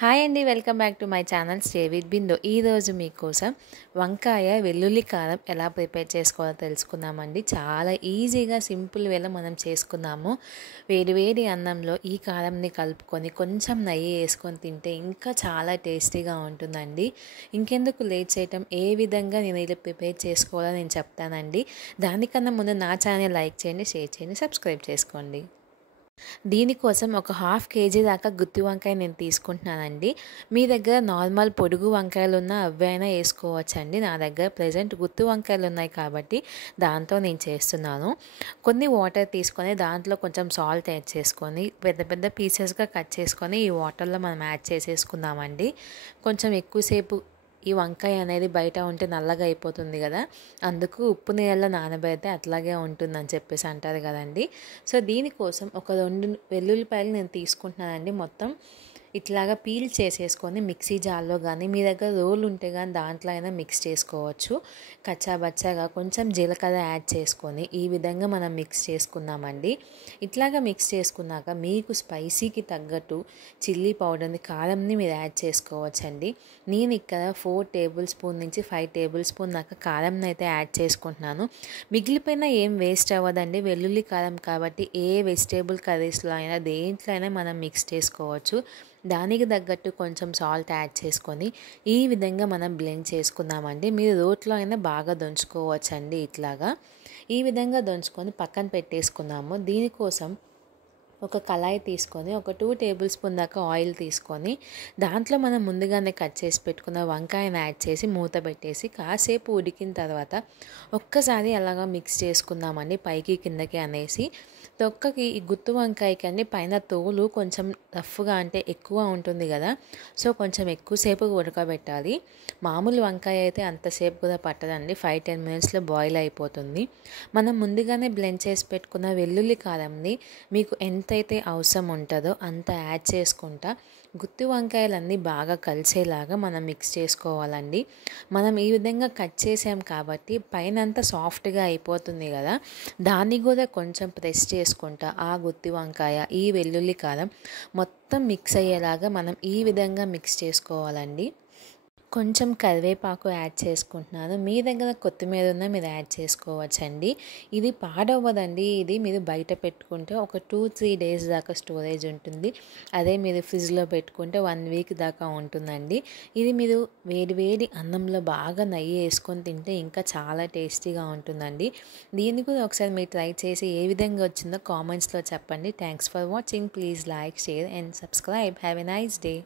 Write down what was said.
Hi అండి, welcome back to my channel stay with Bindo. ఈరోజు మీకోసం వంకాయ వెల్లుల్లి కారం ఎలా ప్రిపేర్ చేసుకోవాలో తెలుసుకుందామండి. చాలా ఈజీగా సింపుల్ వేలో మనం చేసుకుందాము. వేడి వేడి అన్నంలో ఈ కారంని కలుపుకొని కొంచెం నెయ్యి వేసుకొని తింటే ఇంకా చాలా టేస్టీగా ఉంటుందండి. ఇంకెందుకు లేట్ చేయటం, ఏ విధంగా నేను ఇలా ప్రిపేర్ చేసుకోవాలో నేను చెప్తానండి. దానికన్నా ముందు నా ఛానల్ లైక్ చేయండి, షేర్ చేయండి, సబ్స్క్రైబ్ చేసుకోండి. దీనికోసం ఒక హాఫ్ కేజీ దాకా గుత్తి వంకాయ నేను తీసుకుంటున్నానండి. మీ దగ్గర నార్మల్ పొడుగు వంకాయలు ఉన్నా అవైనా వేసుకోవచ్చండి. నా దగ్గర ప్రజెంట్ గుత్తి వంకాయలు ఉన్నాయి కాబట్టి దాంతో నేను చేస్తున్నాను. కొన్ని వాటర్ తీసుకొని దాంట్లో కొంచెం సాల్ట్ యాడ్ చేసుకొని పెద్ద పెద్ద పీసెస్గా కట్ చేసుకొని ఈ వాటర్లో మనం యాడ్ చేసేసుకుందామండి. కొంచెం ఎక్కువసేపు ఈ వంకాయ అనేది బయట ఉంటే నల్లగా అయిపోతుంది కదా, అందుకు ఉప్పు నీళ్ళలో నానబెడితే అట్లాగే ఉంటుందని చెప్పేసి అంటారు కదండి. సో దీనికోసం ఒక 2 వెల్లుల్లిపాయలు నేను తీసుకుంటున్నానండి. మొత్తం ఇట్లాగా పీల్ చేసేసుకొని మిక్సీ జార్లో కానీ మీ దగ్గర రోల్ ఉంటే కానీ దాంట్లో అయినా మిక్స్ చేసుకోవచ్చు. కచ్చాబచ్చాగా కొంచెం జీలకర్ర యాడ్ చేసుకొని ఈ విధంగా మనం మిక్స్ చేసుకుందామండి. ఇట్లాగా మిక్స్ చేసుకున్నాక మీకు స్పైసీకి తగ్గట్టు చిల్లీ పౌడర్ని, కారంని మీరు యాడ్ చేసుకోవచ్చండి. నేను ఇక్కడ 4 టేబుల్ స్పూన్ నుంచి 5 టేబుల్ స్పూన్ దాకా కారంని అయితే యాడ్ చేసుకుంటున్నాను. మిగిలిపోయిన ఏం వేస్ట్ అవ్వదండి, వెల్లుల్లి కారం కాబట్టి ఏ వెజిటేబుల్ కర్రీస్లో అయినా దేంట్లో అయినా మనం మిక్స్ చేసుకోవచ్చు. దానికి తగ్గట్టు కొంచెం సాల్ట్ యాడ్ చేసుకొని ఈ విధంగా మనం బ్లెండ్ చేసుకుందామండి. మీరు రోట్లో అయినా బాగా దంచుకోవచ్చండి. ఇట్లాగా ఈ విధంగా దంచుకొని పక్కన పెట్టేసుకుందాము. దీనికోసం ఒక కళాయి తీసుకొని ఒక 2 టేబుల్ స్పూన్ దాకా ఆయిల్ తీసుకొని దాంట్లో మనం ముందుగానే కట్ చేసి పెట్టుకున్న వంకాయని యాడ్ చేసి మూత పెట్టేసి కాసేపు ఉడికిన తర్వాత ఒక్కసారి అలాగా మిక్స్ చేసుకుందామండి, పైకి కిందకి అనేసి. తొక్కకి ఈ గుత్తి వంకాయకి అండి పైన తోలు కొంచెం రఫ్గా అంటే ఎక్కువ ఉంటుంది కదా, సో కొంచెం ఎక్కువసేపు ఉడకబెట్టాలి. మామూలు వంకాయ అయితే అంతసేపు కూడా పట్టదండి, 5-10 మినిట్స్లో బాయిల్ అయిపోతుంది. మనం ముందుగానే బ్లెండ్ చేసి పెట్టుకున్న వెల్లుల్లి కారంని మీకు ఎంతైతే అవసరం ఉంటుందో అంత యాడ్ చేసుకుంటా గుత్తి వంకాయలన్నీ బాగా కలిసేలాగా మనం మిక్స్ చేసుకోవాలండి. మనం ఈ విధంగా కట్ చేసాం కాబట్టి పైన అంతా సాఫ్ట్గా అయిపోతుంది కదా, దాన్ని కూడా కొంచెం ప్రెస్ చేసుకుంటా ఆ గుత్తి వంకాయ ఈ వెల్లుల్లి కారం మొత్తం మిక్స్ అయ్యేలాగా మనం ఈ విధంగా మిక్స్ చేసుకోవాలండి. కొంచెం కరివేపాకు యాడ్ చేసుకుంటున్నాను. మీ దగ్గర కొత్తిమీర ఉన్న మీరు యాడ్ చేసుకోవచ్చండి. ఇది పాడవ్వదండి. ఇది మీరు బయట పెట్టుకుంటే ఒక 2-3 డేస్ దాకా స్టోరేజ్ ఉంటుంది. అదే మీరు ఫ్రిడ్జ్లో పెట్టుకుంటే 1 వీక్ దాకా ఉంటుందండి. ఇది మీరు వేడి వేడి అన్నంలో బాగా నెయ్యి వేసుకొని తింటే ఇంకా చాలా టేస్టీగా ఉంటుందండి. దీన్ని కూడా ఒకసారి మీరు ట్రై చేసి ఏ విధంగా వచ్చిందో కామెంట్స్లో చెప్పండి. Thanks for watching. Please like, share and subscribe. Have a nice day.